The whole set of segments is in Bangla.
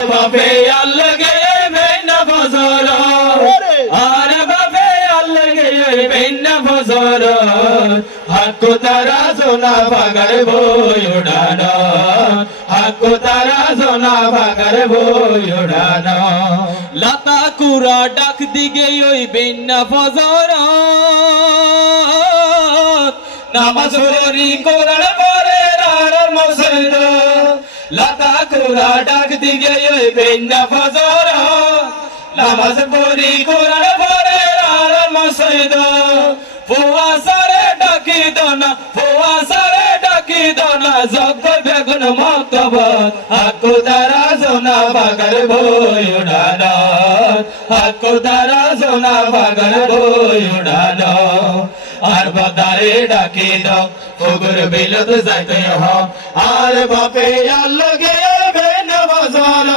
বাপে আল্লাহ গে বেনা ফজর আর বাপে আল্লাহ গে বেনা ফজর হাকু তারা সোনা বাগার বই উড়ানো হাকু তারা সোনা বাগার বই উড়ানো লতা কুরা ডাক দিগে ওই বেনা ফজর নামাজ পড়ি কোরআন পড়ে আর মসজিদ লতা কুরা ডাক দিগে ওই বেনা ফজর নামাজ পড়ি কোরআন পড়ে আর মসজিদ ফুয়া সারে ডাকি দনা ফুয়া সারে ডাকি দনা জগ বেগুন মক্তবত হাকু তারা সোনা বাগার বই উড়ানো হাকু তারা সোনা বাগার বই উড়ানো আর বাদারে ডাকি দাও ফুগুর বিলত যাইতে হ আর বাপে আল্লাহ গে বেনা ফজর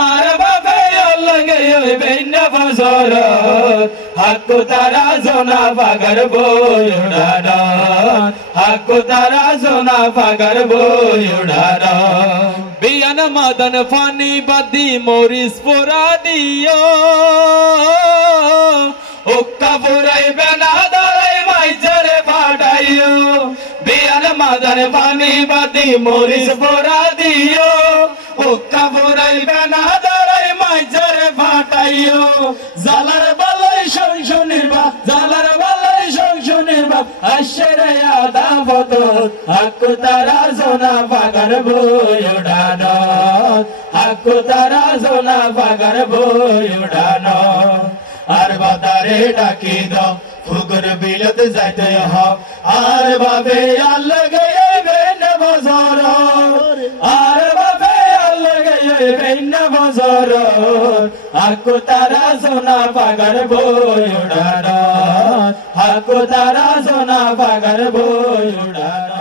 আর বাপে আল্লাহ গে বেনা ফজর হাকু তারা সোনা বাগার বই উড়ানো হাকু তারা সোনা বাগার বই উড়ানো বিয়ান মদন ফানি বাদি মরিস পোরা দিও উক্কা পুরাই বেনা দাঁড়াই মাইজরে পাঠাইও বিয়ান মদন ফানি বাদি মরিস পোরা দিও উক্কা পুরাই বেনা দাঁড়াই মাইজরে পাঠাইও জালার বালাই সংশনের বাপ জালার বালাই সংশনের বাপ আশেরে আদা বত হাকু তারা সোনা বাগার বই উড়ানো হাকু তারা সোনা বাগার বই উড়ানো আর বাদারে ডাকি দাও ফুগুর বিলত যাইতে হ আর বাবে আল্লাহ গে বেনা ফজর আর বাবে আল্লাহ গে বেনা ফজর হাকু তারা সোনা বাগার বই উড়ানো হাকু তারা সোনা বাগার বই উড়ানো।